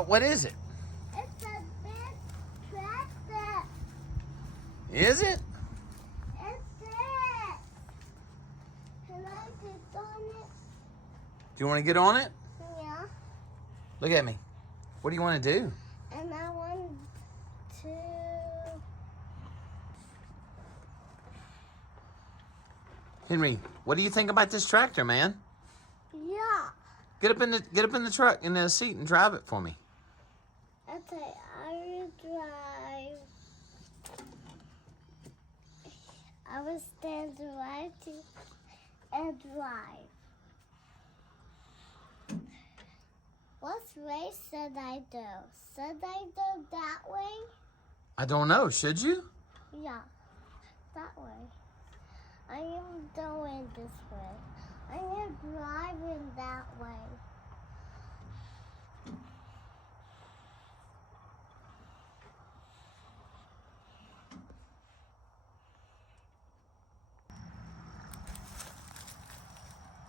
What is it? It's a big tractor. Is it? It's it. Can I get on it? Do you want to get on it? Yeah. Look at me. What do you want to do? And I want to. Henry, what do you think about this tractor, man? Yeah. Get up in the truck, in the seat, and drive it for me. Okay, I will drive. I will stand right and drive. What way should I do? Should I do that way? I don't know. Should you? Yeah, that way. I am going this way. I am driving that way.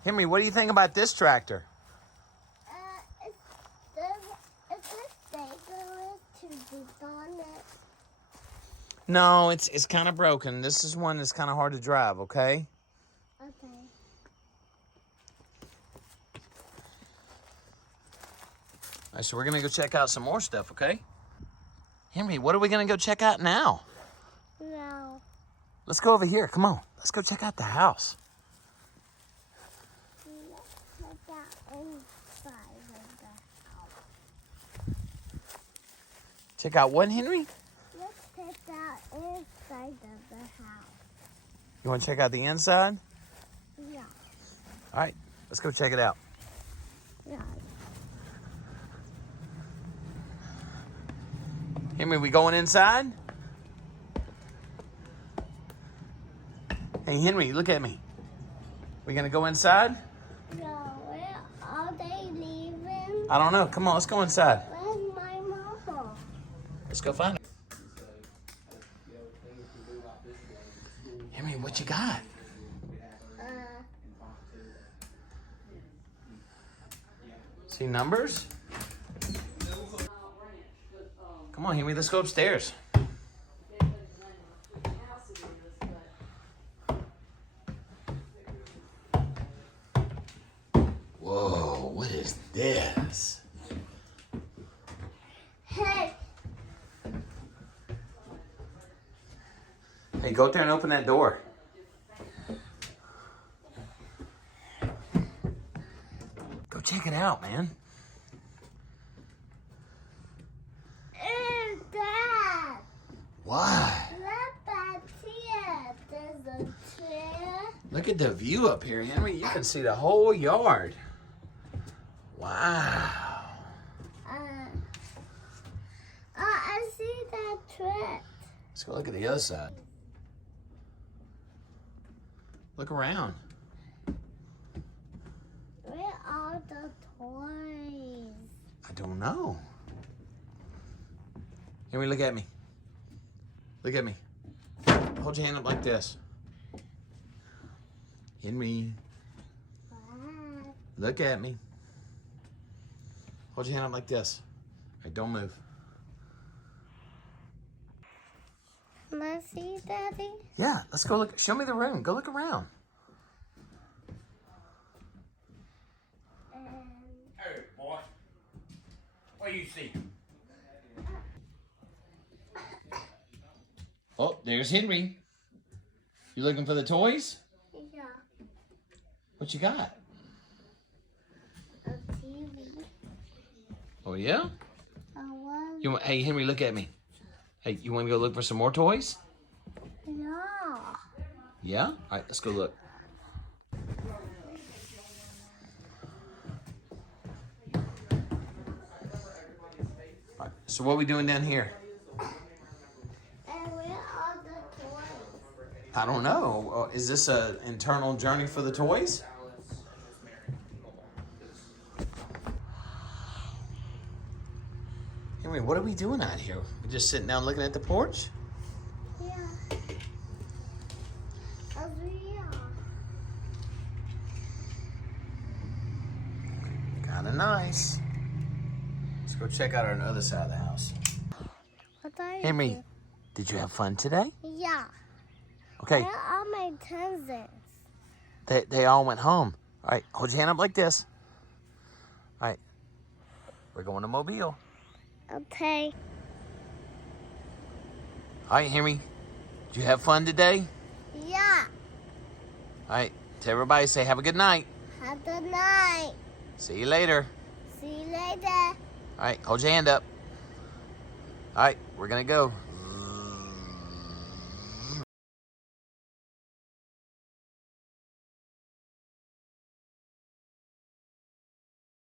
Henry, what do you think about this tractor? Is it dangerous to be on it? No, it's kind of broken. This is one that's kind of hard to drive, okay? Okay. All right, so we're going to go check out some more stuff, okay? Henry, what are we going to go check out now? No. Let's go over here. Come on. Let's go check out the house. Let's check out inside of the house. Check out what, Henry? Let's check out inside of the house. You want to check out the inside? Yeah. All right, let's go check it out. Yeah. Henry, we going inside? Hey, Henry, look at me. We gonna go inside? No, where are they leaving? I don't know. Come on, let's go inside. Where's my mama? Let's go find her. Henry, what you got? See numbers? Come on, Henry, let's go upstairs. Whoa, what is this? Hey, Hey, go up there and open that door. Go check it out, man. it's Dad. Why? Look back here. There's a chair. Look at the view up here, Henry. You can see the whole yard. Wow. I see that trick. Let's go look at the other side. Look around. Where are the toys? I don't know. Henry, look at me. Look at me. Hold your hand up like this. Henry, Dad. look at me. Hold your hand up like this. All right, don't move. Can I see, Daddy? Yeah, let's go look. Show me the room. Go look around. Hey, boy. What do you see? Oh, there's Henry. You looking for the toys? Yeah, What you got? a TV. Oh, yeah? Hey, Henry, look at me. Hey, you want to go look for some more toys? Yeah. Yeah? All right, let's go look. All right, so what are we doing down here? And where are the toys? I don't know. Is this an internal journey for the toys? Henry, what are we doing out here? We just sitting down looking at the porch? Yeah. Over here. Kind of nice. Let's go check out our other side of the house. What are you Henry, doing? did you have fun today? Yeah. Okay, Where are my cousins? they all went home. All right, hold your hand up like this. All right, we're going to Mobile. Okay. All right, Henry, did you have fun today? Yeah. All right, to everybody say have a good night. Have a good night. See you later. See you later. All right, hold your hand up. All right, we're going to go.